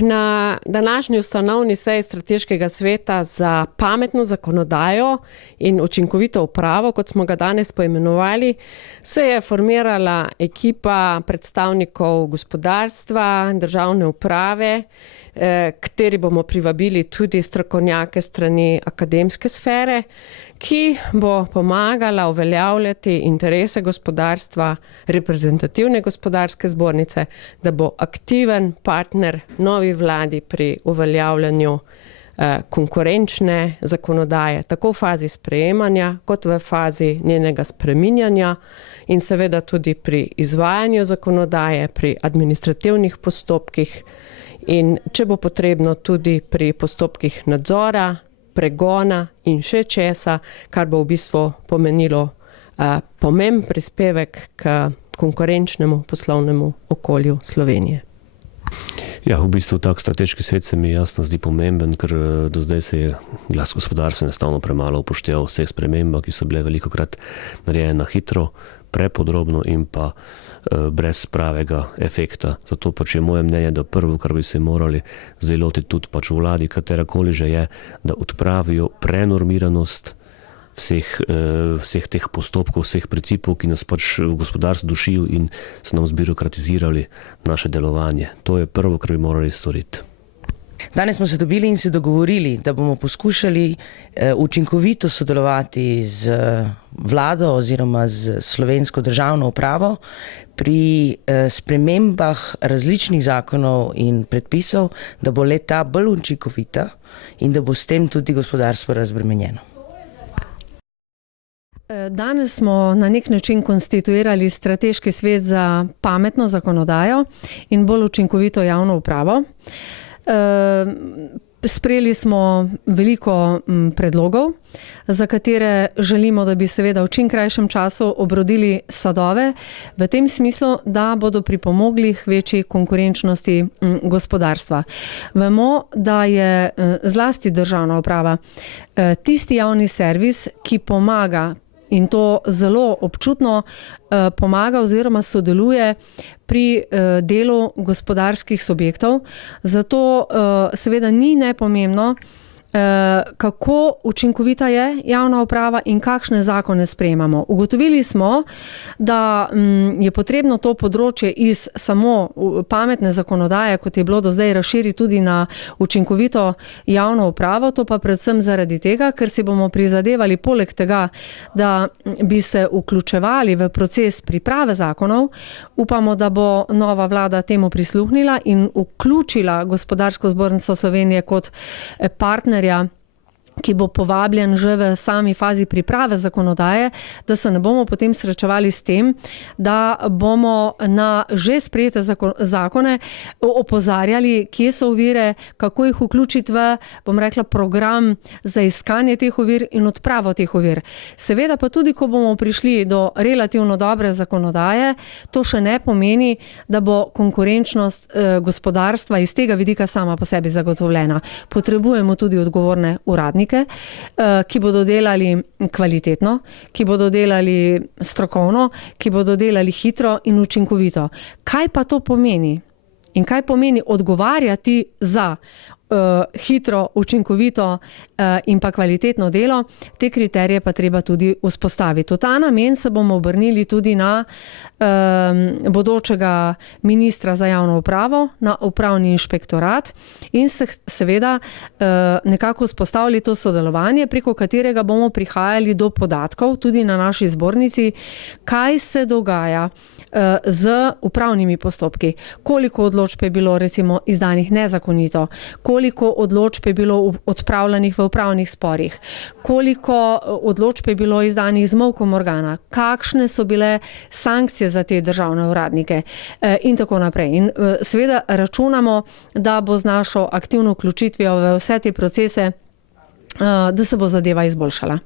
Na današnji ustanovni seji Strateškega sveta za pametno zakonodajo in učinkovito upravo, kot smo ga danes poimenovali, se je formirala ekipa predstavnikov gospodarstva, državne uprave, kateri bomo privabili tudi strokovnjake strani akademske sfere, ki bo pomagala uveljavljati interese gospodarstva, reprezentativne gospodarske zbornice, da bo aktiven partner novi vladi pri uveljavljanju konkurenčne zakonodaje, tako v fazi sprejemanja, kot v fazi njenega spreminjanja in seveda tudi pri izvajanju zakonodaje, pri administrativnih postopkih in če bo potrebno tudi pri postopkih nadzora, pregona in še česa, kar bo v bistvu pomenilo pomemben prispevek k konkurenčnemu poslovnemu okolju Slovenije. Ja, v bistvu tak strateški svet se mi jasno zdi pomemben, ker do zdaj se je glas gospodarstva enostavno premalo upošteval vseh sprememb, ki so bile velikokrat narejene na hitro, prepodrobno in pa brez pravega efekta. Zato pač je moje mnenje, da prvo, kar bi se morali zdaj lotiti tudi pač v vladi, katerakoli že je, da odpravijo prenormiranost vseh teh postopkov, vseh principov, ki nas pač v gospodarstvu dušijo in so nam zbirokratizirali naše delovanje. To je prvo, kar bi morali storiti. Danes smo se dobili in se dogovorili, da bomo poskušali učinkovito sodelovati z vlado oziroma z slovensko državno upravo pri spremembah različnih zakonov in predpisov, da bo le-ta bolj učinkovita in da bo s tem tudi gospodarstvo razbremenjeno. Danes smo na nek način konstituirali Strateški svet za pametno zakonodajo in bolj učinkovito javno upravo. Sprejeli smo veliko predlogov, za katere želimo, da bi seveda v čim krajšem času obrodili sadove, v tem smislu, da bodo pripomogli k večji konkurenčnosti gospodarstva. Vemo, da je zlasti državna uprava tisti javni servis, ki pomaga in to zelo občutno pomaga oziroma sodeluje pri delu gospodarskih subjektov. Zato seveda ni nepomembno, kako učinkovita je javna uprava in kakšne zakone sprejemamo. Ugotovili smo, da je potrebno to področje iz samo pametne zakonodaje, kot je bilo do zdaj, razširiti tudi na učinkovito javno upravo, to pa predvsem zaradi tega, ker si bomo prizadevali poleg tega, da bi se vključevali v proces priprave zakonov. Upamo, da bo nova vlada temu prisluhnila in vključila Gospodarsko zbornico Slovenije kot partner, ki bo povabljen že v sami fazi priprave zakonodaje, da se ne bomo potem srečevali s tem, da bomo na že sprejete zakone opozarjali, kje so ovire, kako jih vključiti v, bom rekla, program za iskanje teh ovir in odpravo teh ovir. Seveda pa tudi, ko bomo prišli do relativno dobre zakonodaje, to še ne pomeni, da bo konkurenčnost gospodarstva iz tega vidika sama po sebi zagotovljena. Potrebujemo tudi odgovorne uradnike, ki bodo delali kvalitetno, ki bodo delali strokovno, ki bodo delali hitro in učinkovito. Kaj pa to pomeni? In kaj pomeni odgovarjati za hitro, učinkovito in pa kvalitetno delo? Te kriterije pa treba tudi vzpostaviti. V ta namen se bomo obrnili tudi na bodočega ministra za javno upravo, na upravni inšpektorat in se seveda nekako vzpostavili to sodelovanje, preko katerega bomo prihajali do podatkov tudi na naši zbornici, kaj se dogaja z upravnimi postopki, koliko odločb je bilo recimo izdanih nezakonito, koliko odločb je bilo odpravljenih v upravnih sporih, koliko odločb je bilo izdanih z molkom organa, kakšne so bile sankcije za te državne uradnike in tako naprej. In seveda računamo, da bo z našo aktivno vključitvijo v vse te procese, da se bo zadeva izboljšala.